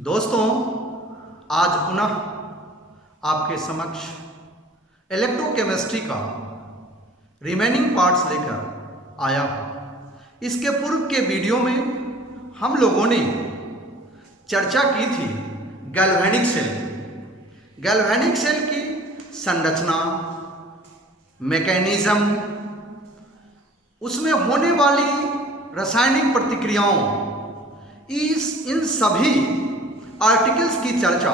दोस्तों, आज पुनः आपके समक्ष इलेक्ट्रोकेमिस्ट्री का रिमेनिंग पार्ट्स लेकर आया हूँ। इसके पूर्व के वीडियो में हम लोगों ने चर्चा की थी गैल्वेनिक सेल की। गैल्वेनिक सेल की संरचना, मैकेनिज्म, उसमें होने वाली रासायनिक प्रतिक्रियाओं, इन सभी आर्टिकल्स की चर्चा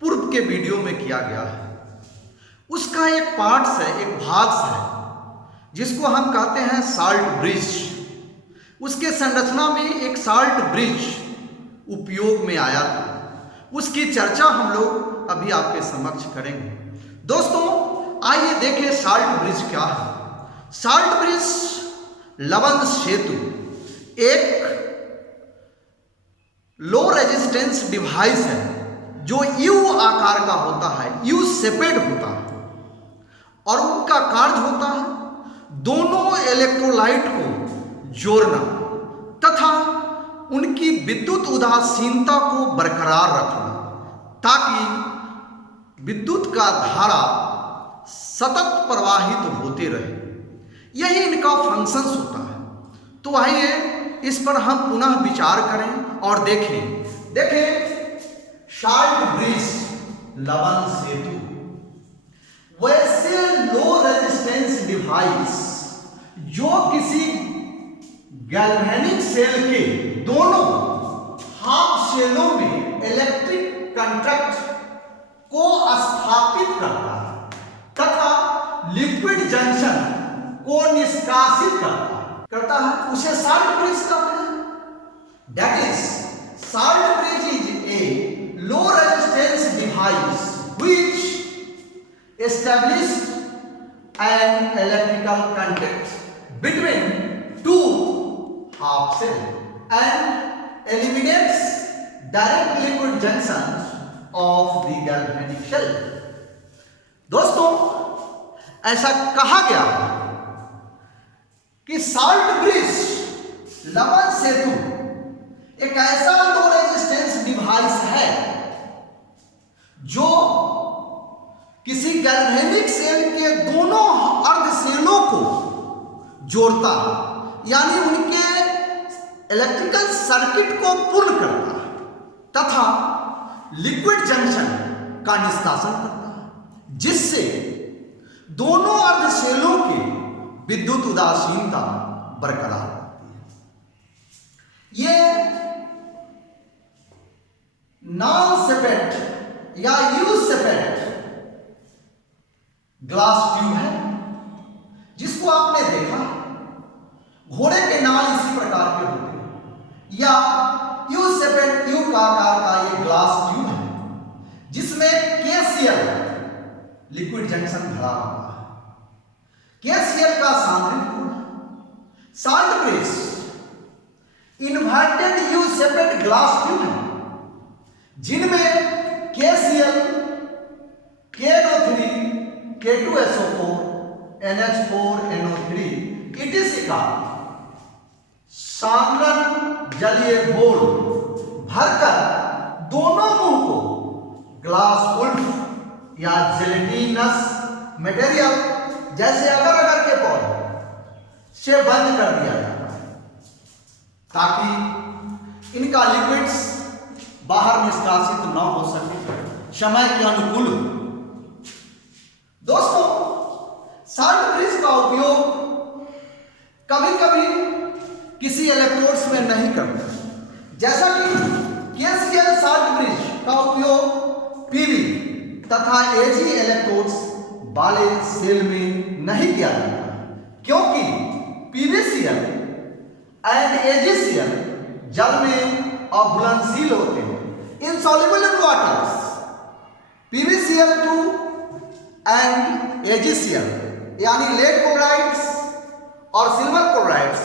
पूर्व के वीडियो में किया गया है। उसका एक पार्ट्स है, एक भाग है जिसको हम कहते हैं साल्ट ब्रिज। उसके संरचना में एक साल्ट ब्रिज उपयोग में आया था, उसकी चर्चा हम लोग अभी आपके समक्ष करेंगे। दोस्तों, आइए देखें साल्ट ब्रिज क्या है। साल्ट ब्रिज लवण सेतु एक लो रेजिस्टेंस डिवाइस है जो यू आकार का होता है, यू शेपेड होता है, और उनका कार्य होता है दोनों इलेक्ट्रोलाइट को जोड़ना तथा उनकी विद्युत उदासीनता को बरकरार रखना, ताकि विद्युत का धारा सतत प्रवाहित होते रहे। यही इनका फंक्शंस होता है। तो आइए इस पर हम पुनः विचार करें और देखें साल्ट ब्रिज लवण सेतु वैसे लो रेजिस्टेंस डिवाइस जो किसी गैल्वेनिक सेल के दोनों हाफ सेलों में इलेक्ट्रिक कंडक्ट को स्थापित करता है तथा लिक्विड जंक्शन को निष्कासित करता है, उसे साल्ट ब्रिज कहते हैं। That is, salt bridge is a low resistance device which establishes an electrical contact between two half cells and eliminates direct liquid junctions of the galvanic shell. दोस्तों, ऐसा कहा गया है कि साल्ट ब्रिज लवण सेतु एक ऐसा लो रेजिस्टेंस डिवाइस है जो किसी गैल्वेनिक सेल के दोनों अर्ध सेलों को जोड़ता है, यानी उनके इलेक्ट्रिकल सर्किट को पूर्ण करता है तथा लिक्विड जंक्शन का निष्कासन करता है, जिससे दोनों अर्ध सेलों की विद्युत उदासीनता बरकरार रहती है। यह नॉन सेपेट या यू सेपेट ग्लास ट्यूब है, जिसको आपने देखा घोड़े के नाल इसी प्रकार के होते हैं, या यू सेपेट ट्यूब का आकार का ये ग्लास ट्यूब है जिसमें केसीएल लिक्विड जंक्शन भरा हुआ है। केसीएल का सांद्रित गुण साल्ट ब्रिज इन्वर्टेड यू सेपेट ग्लास ट्यूब है जिनमें KCl, KNO3, K2SO4, NH4NO3 etc. का सांद्रण जलीय घोल भरकर दोनों मुंह को ग्लास वुल्फ या जेलेटिनस मटेरियल जैसे अगर के पौधे से बंद कर दिया जाता है ताकि इनका लिक्विड्स बाहर निष्कासित न हो सके, समय के अनुकूल हो। दोस्तों, साल्ट ब्रिज का उपयोग कभी कभी किसी इलेक्ट्रोड्स में नहीं करते, जैसा कि KCl साल्ट ब्रिज का उपयोग पीवी तथा AG इलेक्ट्रोड्स वाले सेल में नहीं किया जाता, क्योंकि PbCl एंड AgCl जल में अघुलनशील होते हैं, insoluble in waters। PbCl2 and AgCl यानी लेड क्लोराइड्स और सिल्वर क्लोराइड्स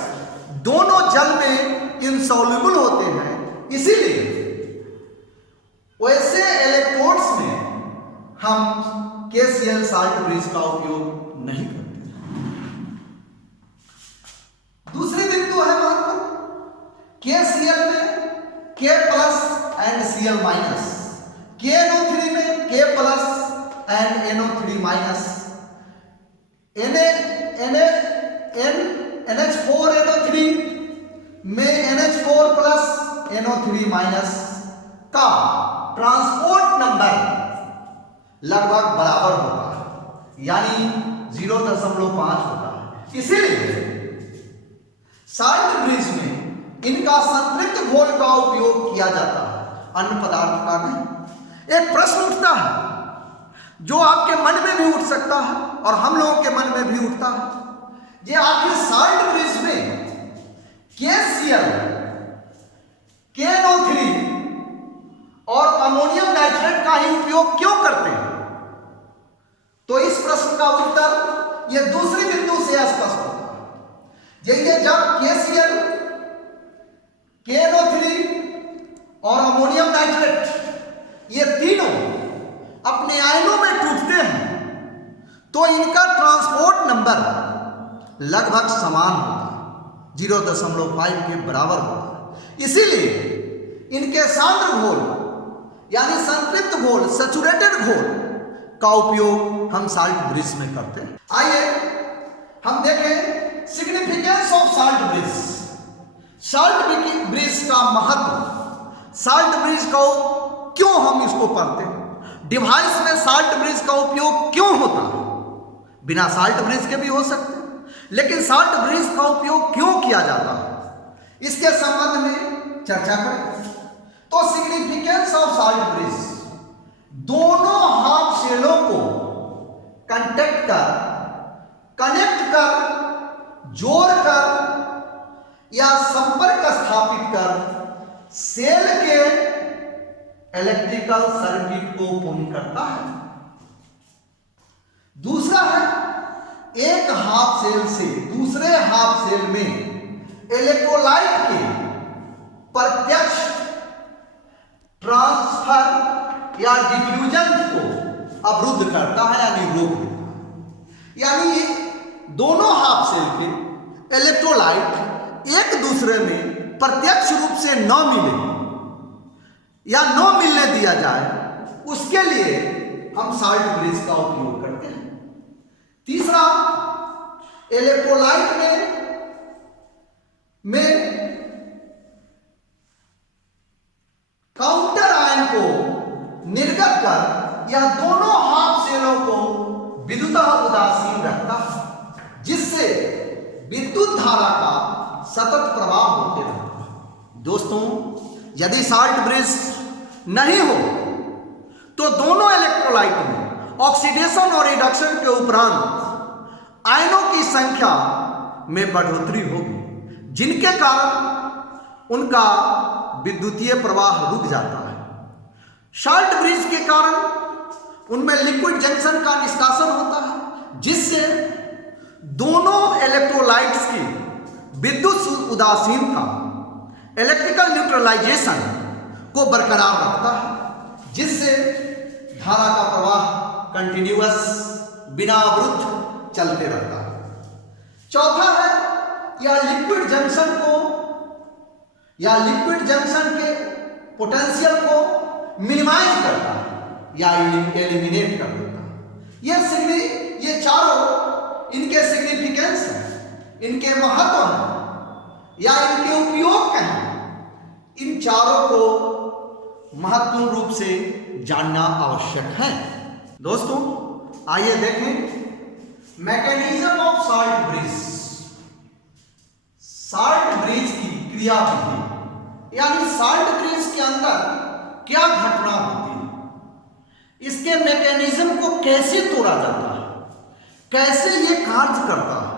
दोनों जल में insoluble होते हैं, इसीलिए वैसे इलेक्ट्रोड्स में हम KCl साल्ट ब्रिज का उपयोग नहीं करते। दूसरी बिंदु है महत्वपूर्ण, KCl में K+ and NaCl minus, KNO3 में K plus and NO3 minus, NH4NO3 में NH4 प्लस NO3 माइनस का ट्रांसपोर्ट नंबर लगभग बराबर होता है, यानी 0.5 होता है। इसीलिए साल्ट ब्रिज में इनका संतृप्त घोल का उपयोग किया जाता है, अन्य पदार्थ का नहीं। एक प्रश्न उठता है जो आपके मन में भी उठ सकता है और हम लोगों के मन में भी उठता है, ये आखिर साल्ट ब्रिज में KCl, KNO3 और अमोनियम नाइट्रेट का ही उपयोग क्यों करते हैं? तो इस प्रश्न का उत्तर यह दूसरी बिंदु से स्पष्ट होता है। जैसे जब KCl, KNO3 और अमोनियम नाइट्रेट ये तीनों अपने आयनों में टूटते हैं तो इनका ट्रांसपोर्ट नंबर लगभग समान होता है, 0.5 के बराबर होता है। इसीलिए इनके सांद्र घोल यानी संतृप्त घोल, सैचुरेटेड घोल का उपयोग हम साल्ट ब्रिज में करते हैं। आइए हम देखें significance of salt bridge. Salt bridge का महत्व, साल्ट ब्रिज का क्यों हम इसको पढ़ते हैं, डिवाइस में साल्ट ब्रिज का उपयोग क्यों होता है? बिना साल्ट ब्रिज के भी हो सकते हैं, लेकिन साल्ट ब्रिज का उपयोग क्यों किया जाता है, इसके संबंध में चर्चा करें। तो सिग्निफिकेंस ऑफ साल्ट ब्रिज, दोनों हाफ शेलों को कनेक्ट कर, जोड़कर या संपर्क स्थापित कर सेल के इलेक्ट्रिकल सर्किट को पूर्ण करता है। दूसरा है एक हाफ सेल से दूसरे हाफ सेल में इलेक्ट्रोलाइट के प्रत्यक्ष ट्रांसफर या डिफ्यूजन को अवरुद्ध करता है, यानी रोक देता है। यानी दोनों हाफ सेल के इलेक्ट्रोलाइट एक दूसरे में प्रत्यक्ष रूप से न मिले या न मिलने दिया जाए, उसके लिए हम साल्ट ब्रिज का उपयोग करते हैं। तीसरा, इलेक्ट्रोलाइट में काउंटर आयन को निर्गत कर यह दोनों हाफ सेलों को विद्युतः उदासीन रखता है, जिससे विद्युत धारा का सतत प्रवाह होते रहता है। दोस्तों, यदि साल्ट ब्रिज नहीं हो तो दोनों इलेक्ट्रोलाइट में ऑक्सीडेशन और रिडक्शन के उपरांत आयनों की संख्या में बढ़ोतरी होगी, जिनके कारण उनका विद्युतीय प्रवाह रुक जाता है। साल्ट ब्रिज के कारण उनमें लिक्विड जंक्शन का निष्कासन होता है, जिससे दोनों इलेक्ट्रोलाइट्स की विद्युत उदासीनता इलेक्ट्रिकल न्यूट्रलाइजेशन को बरकरार रखता है, जिससे धारा का प्रवाह कंटिन्यूअस बिना अवरुद्ध चलते रहता है। चौथा है यह लिक्विड जंक्शन के पोटेंशियल को मिनिमाइज करता है या एलिमिनेट कर देता है। ये चारों इनके सिग्निफिकेंस है, इनके महत्व है या इनके उपयोग क्या है, इन चारों को महत्वपूर्ण रूप से जानना आवश्यक है। दोस्तों, आइए देखें mechanism of salt bridge. Salt bridge की क्रिया विधि, यानी साल्ट ब्रिज के अंदर क्या घटना होती है, इसके मैकेनिज्म को कैसे तोड़ा जाता है, कैसे ये कार्य करता है,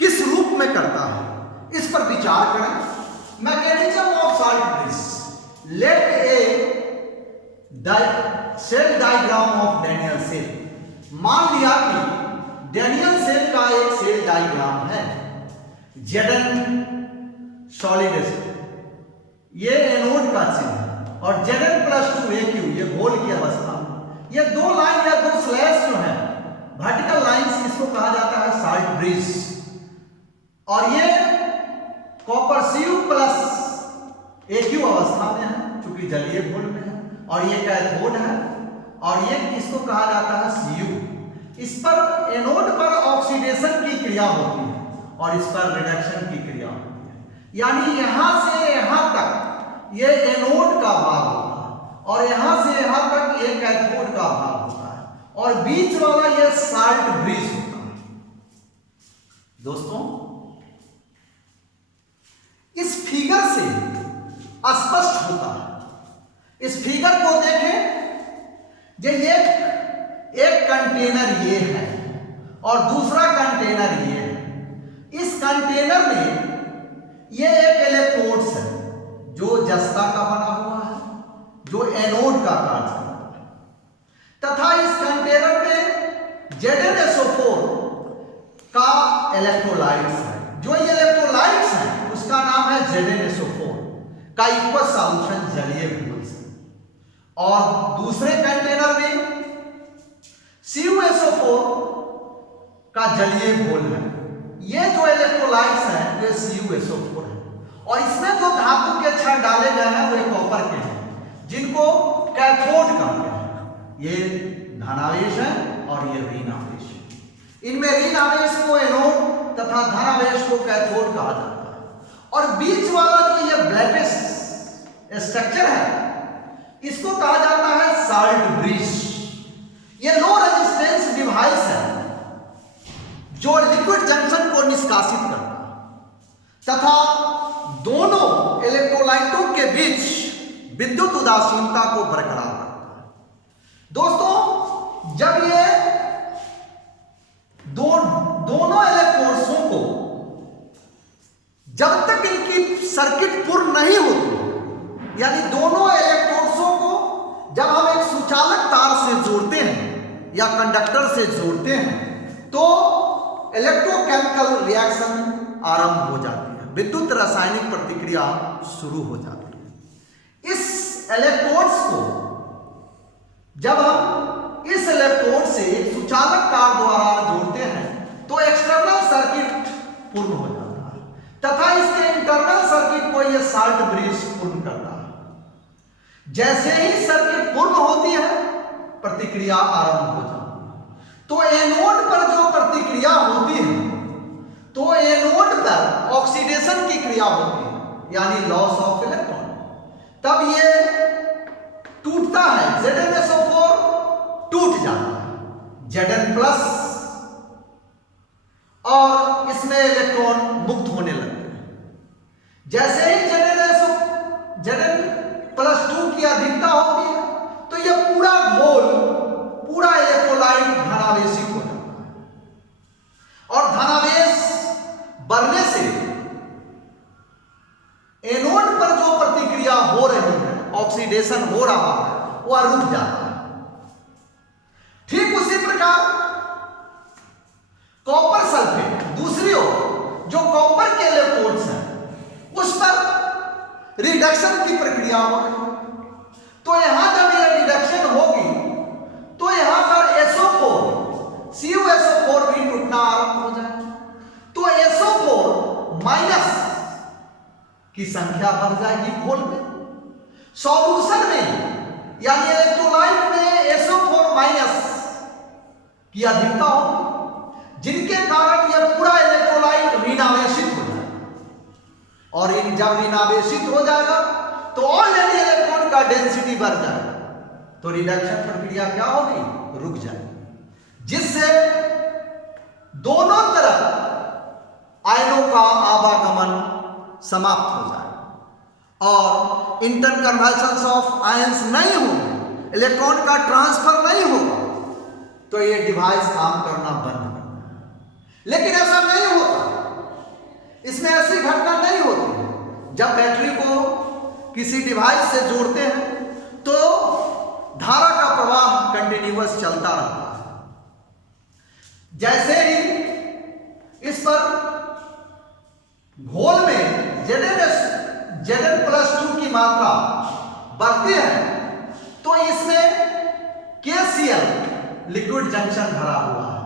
किस रूप में करता है, इस पर विचार करें। Mechanism of salt bridge, let a cell diagram of Daniel cell. मान लिया कि डैनियल सेल का एक सेल डायग्राम है। Zn सॉलिड, ये एनोड का चिन्ह और Zn+2 AQ ये घोल की अवस्था। ये दो लाइन या दो स्लैश जो है वर्टिकल लाइंस, इसको कहा जाता है साल्ट ब्रिज। और ये कॉपर Cu+ AQ अवस्था में है, चूंकि चूंकि जलीय घोल में है, और ये कैथोड है, और ये इसको कहा जाता है Cu। इस पर एनोड पर ऑक्सीडेशन की क्रिया होती है और इस पर रिडक्शन की क्रिया होती है। यानी यहां से यहां तक ये एनोड का भाग होता है और यहां से यहां तक ये कैथोड का भाग होता है, और बीच वाला ये साल्ट ब्रिज होता है। दोस्तों, इस फिगर से स्पष्ट होता है। इस फिगर को देखें, एक कंटेनर ये है और दूसरा कंटेनर ये है। इस कंटेनर में ये एक इलेक्ट्रोड्स है जो जस्ता का बना हुआ है, जो एनोड का कार्य करता है, तथा इस कंटेनर में ZnSO4 का इलेक्ट्रोलाइट्स है। जो ये इलेक्ट्रोलाइट्स है उसका नाम है ZnSO4 का इक्वस सॉल्यूशन जलीय घोल से, और दूसरे कंटेनर में CuSO4 का जलीय घोल है। ये जो इलेक्ट्रोलाइट्स हैं ये CuSO4 है, और इसमें जो धातु के क्षण डाले गए हैं वे कॉपर के हैं, जिनको कैथोड कहते हैं। ये धनावेश है और ये ऋण आवेश है। इनमें ऋण आवेश को एनोड तथा धनावेश को कैथोड कहा जाता है। और बीच वाला जो ये ब्लैकिश स्ट्रक्चर है इसको कहा जाता है साल्ट ब्रिज। ये लो रेजिस्टेंस डिवाइस है जो लिक्विड जंक्शन को निष्कासित करता है तथा दोनों इलेक्ट्रोलाइटों के बीच विद्युत उदासीनता को बरकरार रखता है। दोस्तों, जब ये दोनों इलेक्ट्रोड्सों को, जब तक इनकी सर्किट पूर्ण नहीं होती, यानी दोनों इलेक्ट्रोड्सों को जब हम एक सुचालक तार से जोड़ते हैं या कंडक्टर से जोड़ते हैं तो इलेक्ट्रोकेमिकल रिएक्शन आरंभ हो जाती है, विद्युत रासायनिक प्रतिक्रिया शुरू हो जाती है। इस इलेक्ट्रोड्स को जब हम इस इलेक्ट्रोड से एक सुचालक तार द्वारा जोड़ते हैं तो एक्सटर्नल सर्किट पूर्ण हो जाता है तथा इसके इंटरनल सर्किट को यह साल्ट ब्रिज पूर्ण करता है। जैसे ही सर्किट पूर्ण होती है प्रतिक्रिया आरंभ हो जाती है। तो एनोड पर जो प्रतिक्रिया होती है तो एनोड पर ऑक्सीडेशन की क्रिया होती है, यानी लॉस ऑफ इलेक्ट्रॉन। तब ये टूटता है, ZnSO4 टूट जाता है, Zn प्लस, और इसमें इलेक्ट्रॉन मुक्त होने लगते हैं। जैसे ही Zn प्लस 2 की अधिकता होती है तो यह पूरा घोल, पूरा इलेक्ट्रोलाइट धनावेशित हो जाता है, और धनावेश बढ़ने से एनोड पर जो प्रतिक्रिया हो रही है, ऑक्सीडेशन हो रहा है, वह रुक जाता है। ठीक उसी प्रकार कॉपर सल्फेट, दूसरी ओर जो कॉपर के इलेक्ट्रोड्स हैं उस पर रिडक्शन की प्रक्रिया हो रही है। तो यहां जब यह रिडक्शन होगी तो यहां पर SO4, CuSO4 भी टूटना आरंभ हो जाएगा। तो SO4 माइनस की संख्या बढ़ जाएगी घोल में। सॉल्यूशन में यानी इलेक्ट्रोलाइट में SO4 माइनस की अधिकता होगी, जिनके कारण यह पूरा इलेक्ट्रोलाइट ऋणावेशित हो जाएगा, और इन जब ऋणावेशित हो जाएगा तो ऑलरेडी इलेक्ट्रॉन का डेंसिटी बढ़ जाएगा, तो रिडक्शन प्रक्रिया क्या होगी, रुक जाएगी, जिससे दोनों तरफ आयनों का आवागमन समाप्त हो जाएगा और इंटरकन्वर्जन ऑफ आयंस नहीं होगा, इलेक्ट्रॉन का ट्रांसफर नहीं होगा, तो ये डिवाइस काम करना बंद कर देगा। लेकिन ऐसा नहीं होता, इसमें ऐसी घटना नहीं होती। जब बैटरी को किसी डिवाइस से जोड़ते हैं तो धारा का प्रवाह कंटिन्यूअस चलता रहता है। जैसे ही इस पर घोल में Zn+2 की मात्रा बढ़ती है तो इसमें KCl लिक्विड जंक्शन भरा हुआ है,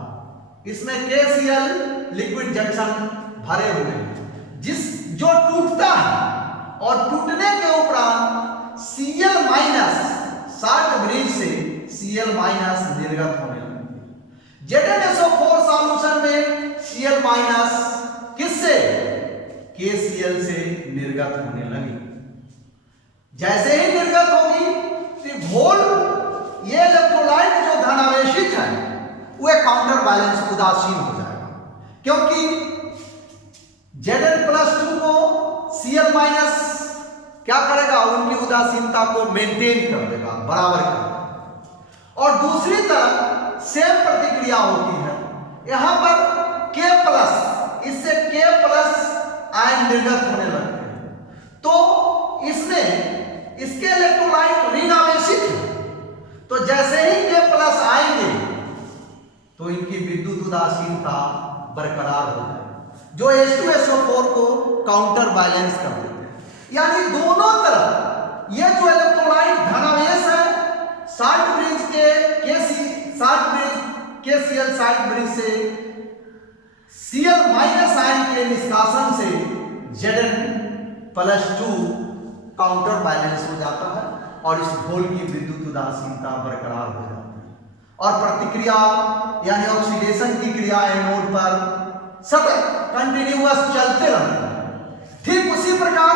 इसमें KCl लिक्विड जंक्शन भरे हुए हैं, जो टूटता है और टूटने के उपरांत Cl माइनस साल्ट ब्रिज से Cl माइनस निर्गत होने लगी। ZnSO4 सॉल्यूशन में Cl माइनस किससे? KCl से निर्गत होने लगी। जैसे ही निर्गत होगी तो घोल ये इलेक्ट्रोलाइट जो धनावेशित है वह काउंटर बैलेंस उदासीन हो जाएगा, क्योंकि Zn+2 को Cl माइनस क्या करेगा? उनकी उदासीनता को मेंटेन कर देगा, बराबर करेगा। और दूसरी तरफ सेम प्रतिक्रिया होती है, यहां पर K प्लस, इससे K प्लस आयन निर्गत होने लगते हैं। तो इसमें इसके इलेक्ट्रोलाइट ऋण आवेशित है, तो जैसे ही K प्लस आएंगे तो इनकी विद्युत उदासीनता बरकरार हो जाएगी, जो H2SO4 को काउंटर बैलेंस कर देते हैं। यानी दोनों तरफ ये जो इलेक्ट्रोलाइट धनावेश है salt bridge KCl salt bridge से Cl माइनस आयन के निष्कासन से Zn+2 काउंटर बैलेंस हो जाता है और इस घोल की विद्युत उदासीनता बरकरार हो जाती है और प्रतिक्रिया यानी ऑक्सीडेशन की क्रिया एनोड पर सतत कंटिन्यूअस चलते रहते हैं। ठीक उसी प्रकार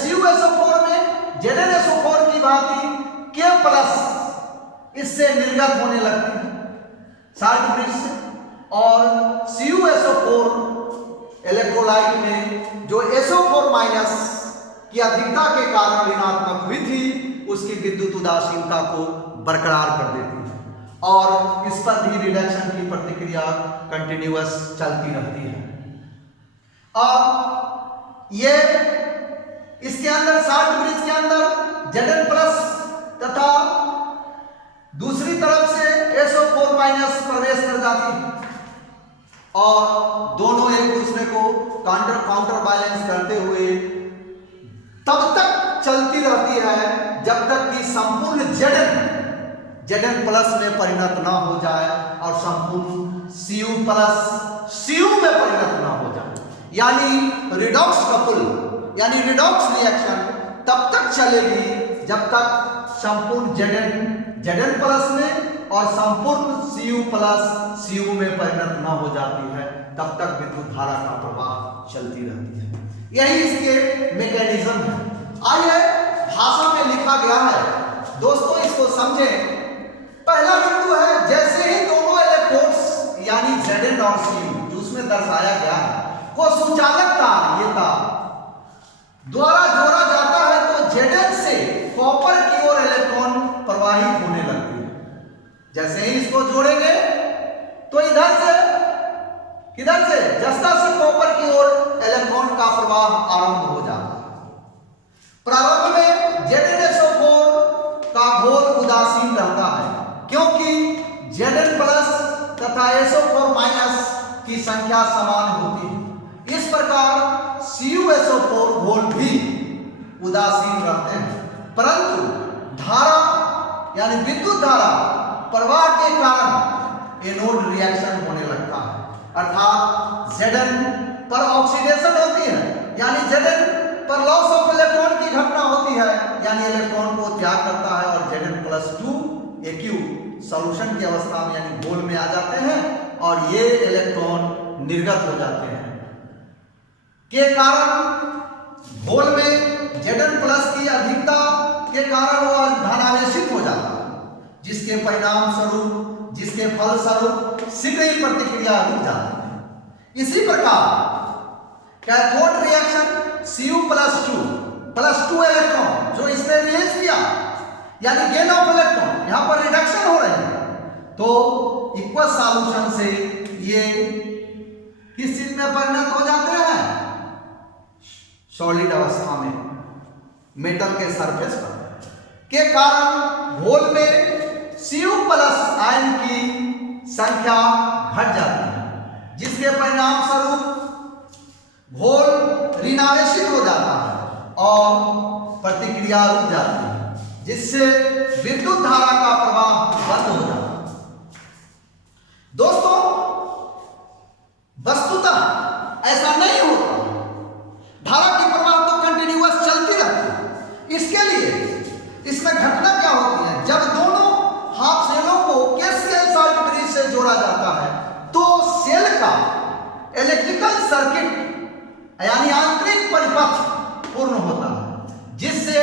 CuSO4 में ZnSO4 की भांति K प्लस इससे निर्गत होने लगती है साल्ट ब्रिज से, और CuSO4 इलेक्ट्रोलाइट में जो SO4 माइनस की अधिकता के कारण ऋणात्मक हुई थी उसकी विद्युत उदासीनता को बरकरार कर देती है और इस पर भी रिडक्शन की प्रतिक्रिया कंटिन्यूअस चलती रहती है। और ये इसके अंदर साल्ट ब्रिज के अंदर Zn+ तथा दूसरी तरफ से SO4 माइनस प्रवेश कर जाती है और दोनों एक दूसरे को काउंटर बैलेंस करते हुए तब तक चलती रहती है जब तक कि संपूर्ण Zn+ में परिणत ना हो जाए और संपूर्ण Cu+ में परिणत ना हो जाए। यानी रिडॉक्स कपल यानी रिडॉक्स रिएक्शन तब तक चलेगी जब तक संपूर्ण Zn+ में और संपूर्ण Cu+ में परिणत ना हो जाती है, तब तक विद्युत धारा का प्रवाह चलती रहती है। यही इसके मैकेनिज्म है। आइए भाषा में लिखा गया है, दोस्तों इसको समझें। पहला बिंदु है जैसे ही दोनों इलेक्ट्रोड्स यानी Zn और Cu जो उसमें दर्शाया गया है को सुचालक तार ये तार द्वारा जोड़ा जाता है तो Zn से कॉपर की ओर इलेक्ट्रॉन प्रवाहित होने लगते हैं। जैसे ही इसको जोड़ेंगे तो इधर से किधर से जस्ता से कॉपर की ओर इलेक्ट्रॉन का प्रवाह आरंभ हो जाता है। प्रारंभ में ZnSO4 का घोल उदासीन रहता है क्योंकि Zn+ तथा SO4- की संख्या समान होती है। इस प्रकार CuSO4 घोल भी उदासीन रहते हैं, परंतु धारा यानी विद्युत धारा प्रवाह के कारण एनोड रिएक्शन होने लगता है, अर्थात Zn पर ऑक्सीडेशन होती है यानी Zn पर लॉस ऑफ इलेक्ट्रॉन की घटना होती है यानी इलेक्ट्रॉन को त्याग करता है और Zn+2 Aq सॉल्यूशन की अवस्था में यानी घोल में आ जाते हैं और ये इलेक्ट्रॉन निर्गत हो जाते हैं के कारण घोल में Zn+ की अधिकता के कारण वो धनावेशित हो जाता है, जिसके परिणाम स्वरूप जिसके फलस्वरूप शीघ्र ही प्रतिक्रिया रुक जाती है। इसी प्रकार कैथोड रिएक्शन Cu+2 इलेक्ट्रॉन जो इसने रिलीज किया यानी गेन ऑफ इलेक्ट्रॉन, यहां पर रिडक्शन हो रही है, तो इक्वस सॉल्यूशन से ये किस चीज में परिणत हो जाते हैं? सॉलिड अवस्था में मेटल के सरफेस पर के कारण घोल में Cu+ आयन की संख्या घट जाती है, जिसके परिणाम स्वरूप घोल ऋणावेशित हो जाता है और प्रतिक्रिया रुक जाती है, जिससे विद्युत धारा का प्रवाह बंद हो जाता है। दोस्तों वस्तुतः ऐसा नहीं होता, धारा की प्रवाह तो कंटिन्यूअस चलती रहती है, देखिए इसमें घटना क्या होती है, जब दोनों हाफ सेलों को KCl साल्ट ब्रिज से जोड़ा जाता है तो सेल का इलेक्ट्रिकल सर्किट यानी आंतरिक परिपथ पूर्ण होता है, जिससे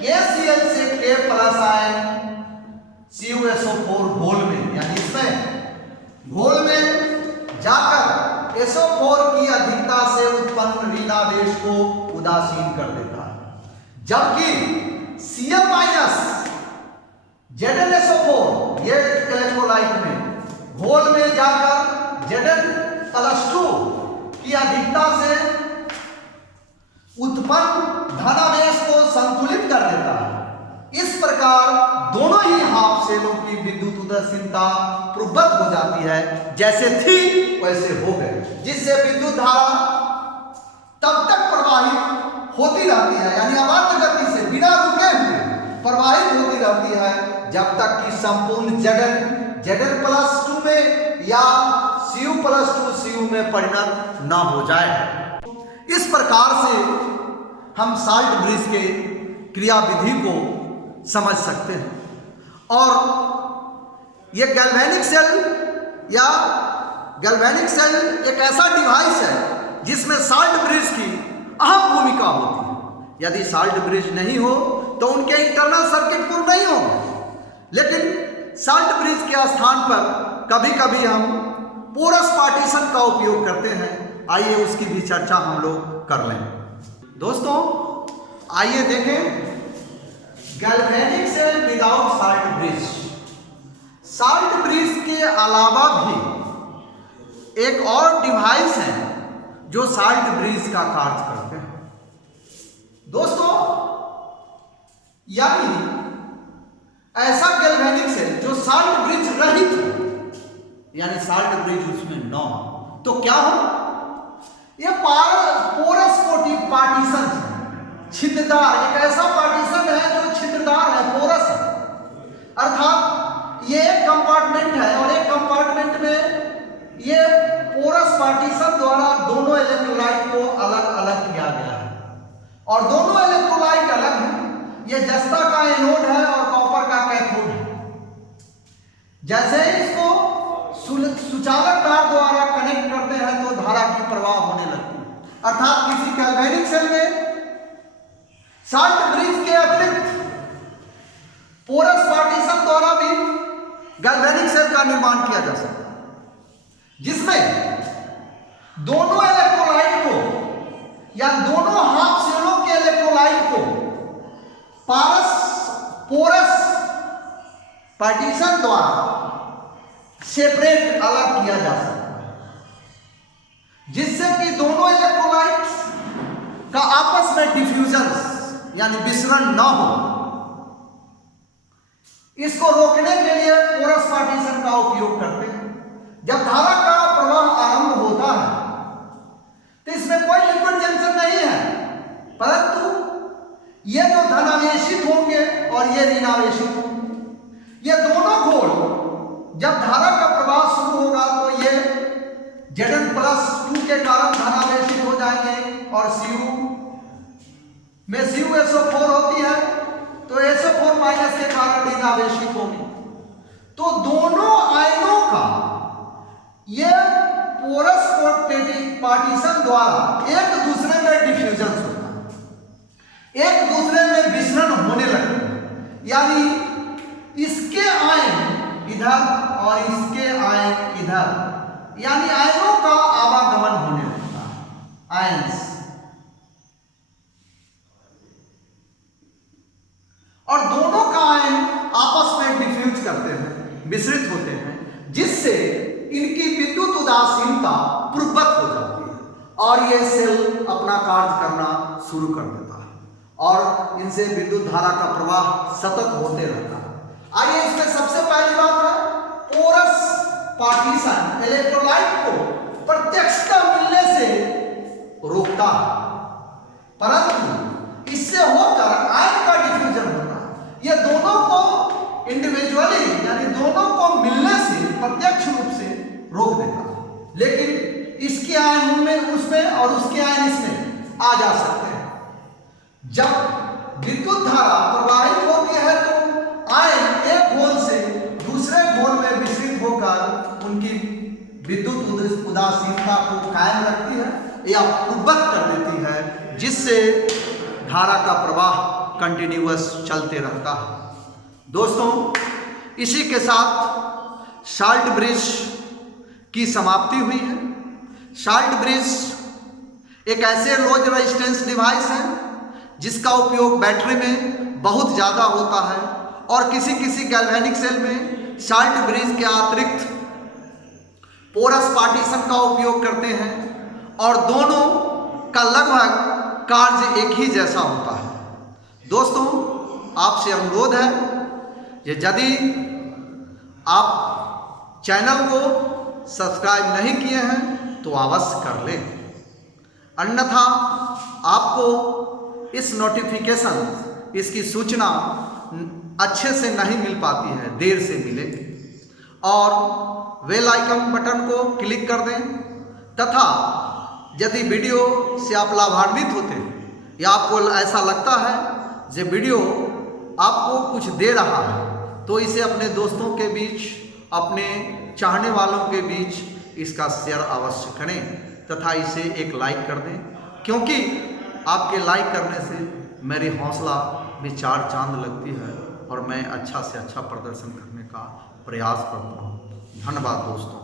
KCl से K प्लस आयन CuSO4 घोल में यानी इसमें घोल में जाकर SO4 की अधिकता से उत्पन्न ऋणावेश को उदासीन कर देता है, जबकि Cl माइनस ZnSO4 ये इलेक्ट्रोलाइट में घोल में जाकर Zn+2 की अधिकता से उत्पन्न धनावेश को संतुलित कर देता है। इस प्रकार दोनों ही हाफ सेलों की विद्युत उदासीनता प्रबल हो जाती है, जैसे थी वैसे हो गए, जिससे विद्युत धारा तब तक प्रवाहित होती रहती है यानी अबाध गति से बिना रुके हुए प्रवाहित होती रहती है जब तक कि संपूर्ण Zn+2 में या Cu+2 Cu में परिणत न हो जाए। इस प्रकार से हम साल्ट ब्रिज के क्रियाविधि को समझ सकते हैं। और यह गैल्वेनिक सेल एक ऐसा डिवाइस है जिसमें साल्ट ब्रिज की अहम भूमिका होती है। यदि साल्ट ब्रिज नहीं हो तो उनके इंटरनल सर्किट पूर्ण नहीं होंगे, लेकिन साल्ट ब्रिज के स्थान पर कभी कभी हम पोरस पार्टीशन का उपयोग करते हैं। आइए उसकी भी चर्चा हम लोग कर लें। दोस्तों आइए देखें galvanic cell without salt bridge. Salt bridge के अलावा भी एक और डिवाइस है जो साल्ट ब्रिज का कार्य करते हैं। दोस्तों यानी ऐसा गैल्वेनिक सेल जो साल्ट ब्रिज रहित हो, यानी साल्ट ब्रिज उसमें न हो, तो क्या हो, यह पोरस पार्टीशन है, छिद्रदार, एक ऐसा पार्टीशन है जो छिद्रदार है, पोरस है। अर्थात ये एक कंपार्टमेंट है और एक कंपार्टमेंट में ये पोरस पार्टीशन द्वारा दोनों इलेक्ट्रोलाइट को अलग अलग किया गया है और दोनों इलेक्ट्रोलाइट अलग हैं। ये जस्ता का एनोड है और कॉपर का कैथोड है। जैसे ही इसको सुचालक तार द्वारा कनेक्ट करते हैं तो धारा की प्रवाह होने लगती है। अर्थात किसी गैल्वेनिक सेल में साल्ट ब्रिज के अतिरिक्त पोरस पार्टीशन द्वारा भी गैल्वेनिक सेल का निर्माण किया जा सकता है, जिसमें दोनों इलेक्ट्रोलाइट को या दोनों हाफ सेलों के इलेक्ट्रोलाइट को पोरस पार्टीशन द्वारा सेपरेट अलग किया जा सकता है, जिससे कि दोनों इलेक्ट्रोलाइट्स का आपस में डिफ्यूजन यानी विसरण न हो। इसको रोकने के लिए पोरस पार्टीशन का उपयोग करते हैं। जब धारा का प्रवाह आरंभ होता है तो इसमें कोई लिक्विड जंक्शन नहीं है, परंतु ये जो धनावेशित होंगे और ये ऋणावेशित होंगे। ये दोनों घोल जब धारा का प्रवाह शुरू होगा तो ये Zn+2 के कारण धनावेशित हो जाएंगे और Cu में CuSO4 होती है तो SO4- के कारण ऋणावेशित होगी। तो दोनों आयनों का ये पोरस पार्टीशन द्वारा एक दूसरे में डिफ्यूजन होता है, एक दूसरे में विसरण होने लगता है। यानी इसके आयन इधर और इसके आयन इधर, यानी आयनों का आवागमन होने लगता है, आयन्स। और दोनों का आयन आपस में डिफ्यूज करते हैं, मिश्रित होते हैं, जिससे इनकी विद्युत उदासीनता प्रबल हो जाती है और ये सेल अपना कार्य करना शुरू कर देता है और इनसे विद्युत धारा का प्रवाह सतत होते रहता है। आइए इसमें सबसे पहली बात है पोरस पार्टीशन इलेक्ट्रोलाइट को प्रत्यक्षता मिलने से रोकता है, परंतु इससे होकर आयन का डिफ्यूजन होता है। ये दोनों को इंडिविजुअली यानी दोनों को मिलने से प्रत्यक्ष रूप से रोक देता है, लेकिन इसके आयन उनमें उसमें और उसके आयन इसमें आ जा सकते हैं। जब विद्युत धारा कायम रखती है या पूर्ववत कर देती है, जिससे धारा का प्रवाह कंटिन्यूअस चलते रहता है। दोस्तों, इसी के साथ साल्ट ब्रिज की समाप्ति हुई है। साल्ट ब्रिज एक ऐसे लोड रेजिस्टेंस डिवाइस है जिसका उपयोग बैटरी में बहुत ज़्यादा होता है और किसी किसी गैल्वेनिक सेल में साल्ट ब्रिज के अतिरिक्त पोरस पार्टीशन का उपयोग करते हैं और दोनों का लगभग कार्य एक ही जैसा होता है। दोस्तों, आपसे अनुरोध है कि यदि आप चैनल को सब्सक्राइब नहीं किए हैं तो अवश्य कर लें, अन्यथा आपको इस नोटिफिकेशन, इसकी सूचना अच्छे से नहीं मिल पाती है, देर से मिले। और बेल आइकन बटन को क्लिक कर दें तथा यदि वीडियो से आप लाभान्वित होते हैं या आपको ऐसा लगता है कि वीडियो आपको कुछ दे रहा है तो इसे अपने दोस्तों के बीच, अपने चाहने वालों के बीच इसका शेयर अवश्य करें तथा इसे एक लाइक कर दें, क्योंकि आपके लाइक करने से मेरी हौसला में चार चांद लगती है और मैं अच्छा से अच्छा प्रदर्शन करने का प्रयास करता हूँ। धन्यवाद दोस्तों।